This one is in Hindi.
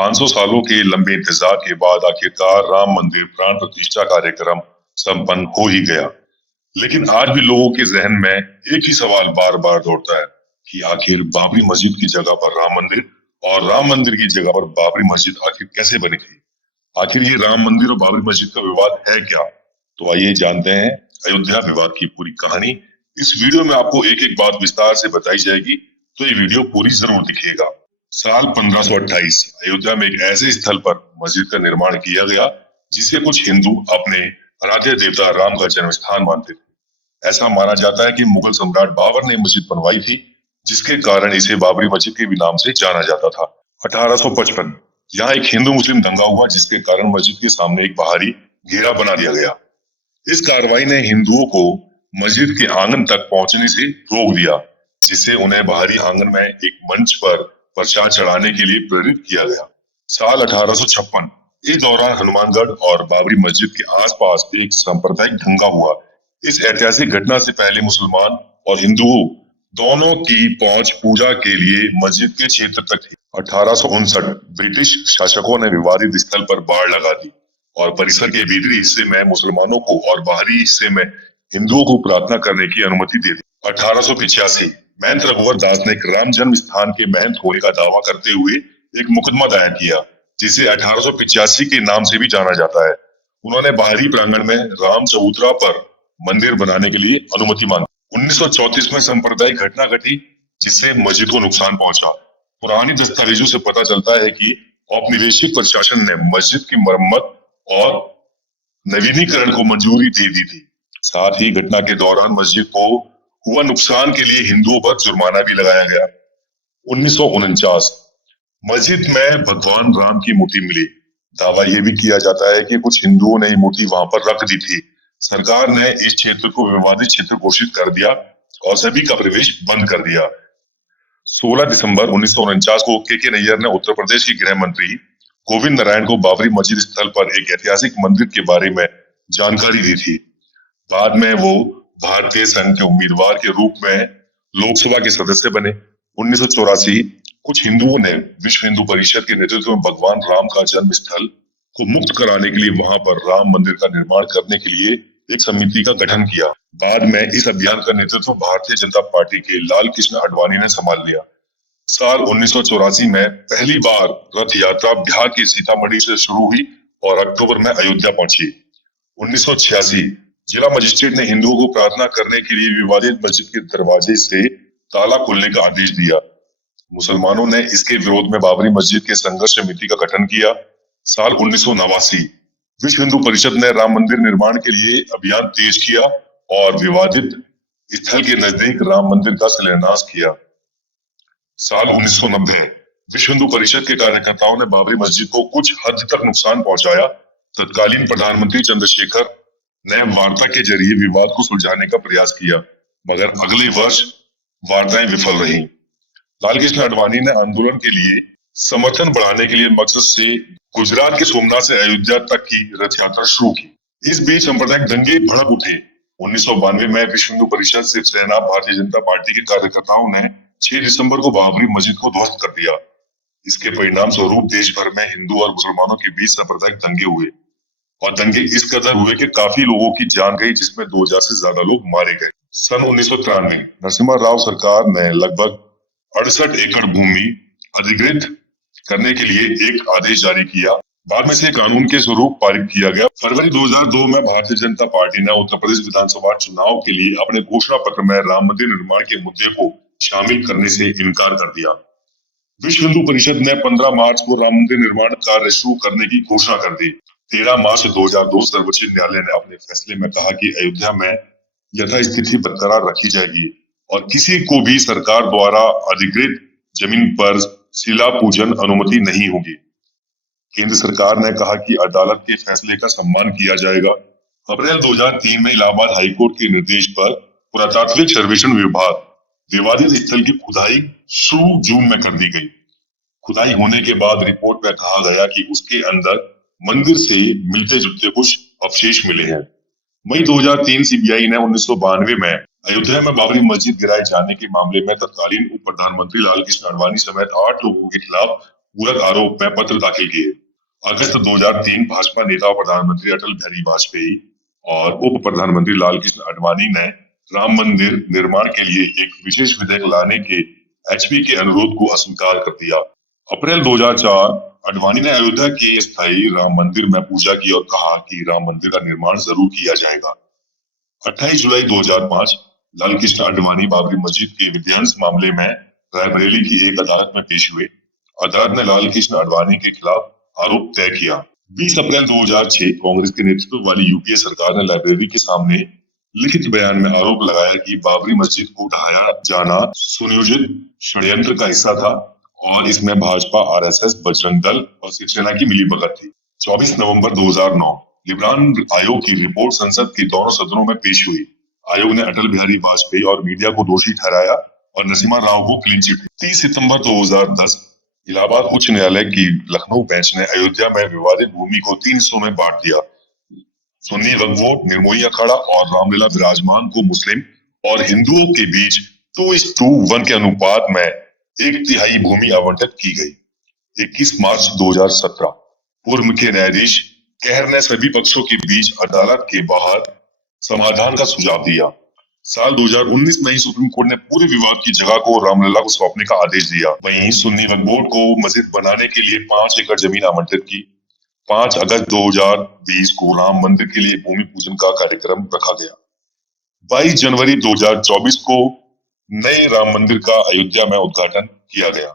500 सालों के लंबे इंतजार के बाद आखिरकार राम मंदिर प्राण प्रतिष्ठा कार्यक्रम संपन्न हो ही गया। लेकिन आज भी लोगों के जहन में एक ही सवाल बार बार दौड़ता है कि आखिर बाबरी मस्जिद की जगह पर राम मंदिर और राम मंदिर की जगह पर बाबरी मस्जिद आखिर कैसे बनी थी। आखिर ये राम मंदिर और बाबरी मस्जिद का विवाद है क्या? तो आइए जानते हैं अयोध्या विवाद की पूरी कहानी। इस वीडियो में आपको एक एक बात विस्तार से बताई जाएगी, तो ये वीडियो पूरी जरूर दिखिएगा। साल 1528 अयोध्या में एक ऐसे स्थल पर मस्जिद का निर्माण किया गया जिसे कुछ हिंदू अपने आराध्य देवता राम का जन्म स्थान मानते थे। ऐसा माना जाता है कि मुगल सम्राट बाबर ने मस्जिद बनवाई थी, जिसके कारण इसे बाबरी मस्जिद के भी नाम से जाना जाता था। 1855 यहाँ एक हिंदू मुस्लिम दंगा हुआ, जिसके कारण मस्जिद के सामने एक बाहरी घेरा बना दिया गया। इस कार्रवाई ने हिंदुओं को मस्जिद के आंगन तक पहुंचने से रोक दिया, जिससे उन्हें बाहरी आंगन में एक मंच पर प्रसाद चढ़ाने के लिए प्रेरित किया गया। साल 1856 इस दौरान हनुमानगढ़ और बाबरी मस्जिद के आसपास एक सांप्रदायिक दंगा हुआ। इस ऐतिहासिक घटना से पहले मुसलमान और हिंदुओं दोनों की पहुंच पूजा के लिए मस्जिद के क्षेत्र तक थी। 1859 ब्रिटिश शासकों ने विवादित स्थल पर बाड़ लगा दी और परिसर के भीतरी हिस्से में मुसलमानों को और बाहरी हिस्से में हिंदुओं को प्रार्थना करने की अनुमति दे दी। 1885 महंत रघुवर दास ने एक राम जन्म स्थान के महंत होने का दावा करते हुए एक मुकदमा दायर किया, जिसे 1885 के नाम से भी जाना जाता है। उन्होंने बाहरी प्रांगण में राम चबूतरा पर मंदिर बनाने के लिए अनुमति मांगी। 1934 में सांप्रदायिक घटना घटी, जिससे मस्जिद को नुकसान पहुंचा। पुरानी दस्तावेजों से पता चलता है कि औपनिवेशिक प्रशासन ने मस्जिद की मरम्मत और नवीनीकरण को मंजूरी दे दी थी। साथ ही घटना के दौरान मस्जिद को हुआ नुकसान के लिए हिंदुओं पर जुर्माना भी लगाया गया। 1949 मस्जिद में भगवान राम की मूर्ति मिली। दावा यह भी किया जाता है कि कुछ हिंदुओं ने मूर्ति वहां पर रख दी थी। सरकार ने इस क्षेत्र को विवादित क्षेत्र घोषित कर दिया और सभी का प्रवेश बंद कर दिया। 16 दिसंबर 1949 को के नैयर ने उत्तर प्रदेश के गृह मंत्री गोविंद नारायण को बाबरी मस्जिद स्थल पर एक ऐतिहासिक मंदिर के बारे में जानकारी दी थी। बाद में वो भारतीय संघ के उम्मीदवार के रूप में लोकसभा के सदस्य बने। 1984 कुछ हिंदुओं ने विश्व हिंदू परिषद के नेतृत्व में भगवान राम का जन्म स्थल को मुक्त कराने के लिए वहां पर राम मंदिर का निर्माण करने के लिए एक समिति का गठन किया। बाद में इस अभियान का नेतृत्व भारतीय जनता पार्टी के लाल कृष्ण आडवाणी ने संभाल लिया। साल 1984 में पहली बार रथ यात्रा बिहार के सीतामढ़ी से शुरू हुई और अक्टूबर में अयोध्या पहुंची। 1986 जिला मजिस्ट्रेट ने हिंदुओं को प्रार्थना करने के लिए विवादित मस्जिद के दरवाजे से ताला खोलने का आदेश दिया। मुसलमानों ने इसके विरोध में बाबरी मस्जिद के संघर्ष समिति का गठन किया। साल 1989 विश्व हिंदू परिषद ने राम मंदिर निर्माण के लिए अभियान तेज किया और विवादित स्थल के नजदीक राम मंदिर का शिलान्यास किया। साल 1990 विश्व हिंदू परिषद के कार्यकर्ताओं ने बाबरी मस्जिद को कुछ हद तक नुकसान पहुंचाया। तत्कालीन प्रधानमंत्री चंद्रशेखर ने वार्ता के जरिए विवाद को सुलझाने का प्रयास किया, मगर अगले वर्ष वार्ताएं विफल रहीं। लालकृष्ण आडवाणी ने आंदोलन के लिए समर्थन बढ़ाने के लिए मकसद से गुजरात के सोमनाथ से अयोध्या तक की रथ यात्रा शुरू की। इस बीच सांप्रदायिक दंगे भड़क उठे। 1992 में विश्व हिंदू परिषद, शिवसेना, भारतीय जनता पार्टी के कार्यकर्ताओं ने 6 दिसंबर को बाबरी मस्जिद को ध्वस्त कर दिया। इसके परिणाम स्वरूप देश भर में हिंदू और मुसलमानों के बीच सांप्रदायिक दंगे हुए और दंगे इस कदर हुए कि काफी लोगों की जान गई, जिसमें 2000 से ज्यादा लोग मारे गए। सन 1993 नरसिम्हा राव सरकार ने लगभग 68 एकड़ भूमि अधिग्रहित करने के लिए एक आदेश जारी किया। बाद में से कानून के स्वरूप पारित किया गया। फरवरी 2002 में भारतीय जनता पार्टी ने उत्तर प्रदेश विधानसभा चुनाव के लिए अपने घोषणा पत्र में राम मंदिर निर्माण के मुद्दे को शामिल करने से इनकार कर दिया। विश्व हिंदू परिषद ने 15 मार्च को राम मंदिर निर्माण कार्य शुरू करने की घोषणा कर दी। 13 मार्च 2002 सर्वोच्च न्यायालय ने अपने फैसले में कहा कि अयोध्या में यथास्थिति बरकरार रखी जाएगी और किसी को भी सरकार द्वारा अधिकृत जमीन पर शिला पूजन अनुमति नहीं होगी। केंद्र सरकार ने कहा कि अदालत के फैसले का सम्मान किया जाएगा। अप्रैल 2003 में इलाहाबाद हाईकोर्ट के निर्देश पर पुरातात्विक सर्वेक्षण विभाग विवादित स्थल की खुदाई शुरू जून में कर दी गई। खुदाई होने के बाद रिपोर्ट में कहा गया कि उसके अंदर मंदिर से मिलते जुलते कुछ अवशेष मिले हैं। मई 2003 सीबीआई ने 1992 में अयोध्या में बाबरी मस्जिद गिराए जाने के मामले में तत्कालीन उप प्रधानमंत्री लालकृष्ण आडवाणी समेत 8 लोगों के खिलाफ पूरक आरोप में पत्र दाखिल किए। अगस्त 2003 भाजपा नेता और प्रधानमंत्री अटल बिहारी वाजपेयी और उप प्रधानमंत्री लालकृष्ण आडवाणी ने राम मंदिर निर्माण के लिए एक विशेष विधेयक लाने के एचपी के अनुरोध को अस्वीकार कर दिया। अप्रैल 2004 आडवाणी ने अयोध्या के स्थायी राम मंदिर में पूजा की और कहा कि राम मंदिर का निर्माण जरूर किया जाएगा। 28 जुलाई 2005 लालकृष्ण आडवाणी बाबरी मस्जिद के विध्वंस मामले में रायबरेली की एक अदालत में पेश हुए। अदालत ने लालकृष्ण आडवाणी के खिलाफ आरोप तय किया। 20 अप्रैल 2006 कांग्रेस के नेतृत्व वाली यूपीए सरकार ने लाइब्रेरी के सामने लिखित बयान में आरोप लगाया कि बाबरी मस्जिद को ढहाया जाना सुनियोजित षड्यंत्र का हिस्सा था और इसमें भाजपा, आरएसएस, बजरंग दल और शिवसेना की मिलीभगत थी। 24 नवंबर 2009 लिब्रान आयोग की रिपोर्ट संसद के दोनों सदनों में पेश हुई। आयोग ने अटल बिहारी वाजपेयी और मीडिया को दोषी ठहराया और नरसिम्हा राव को क्लीन चिट। 30 सितंबर 2010 इलाहाबाद उच्च न्यायालय की लखनऊ बेंच ने अयोध्या में विवादित भूमि को 3 हिस्सों में बांट दिया। सुन्नी वक्फ बोर्ड, निर्मोही अखाड़ा और रामलीला विराजमान को मुस्लिम और हिंदुओं के बीच 2:1 के अनुपात में 1/3 भूमि आवंटित की गई। 21 मार्च 2017 पूर्व मुख्य न्यायाधीश कहर ने सभी पक्षों के बीच अदालत के बाहर समाधान का सुझाव दिया। साल 2019 में ही सुप्रीम कोर्ट ने पूरे विवाद की जगह को रामलला को सौंपने का आदेश दिया। वहीं सुन्नी वक्फ बोर्ड को मस्जिद बनाने के लिए 5 एकड़ जमीन आवंटित की। 5 अगस्त 2020 को राम मंदिर के लिए भूमि पूजन का कार्यक्रम रखा गया। 22 जनवरी 2024 को नए राम मंदिर का अयोध्या में उद्घाटन किया गया।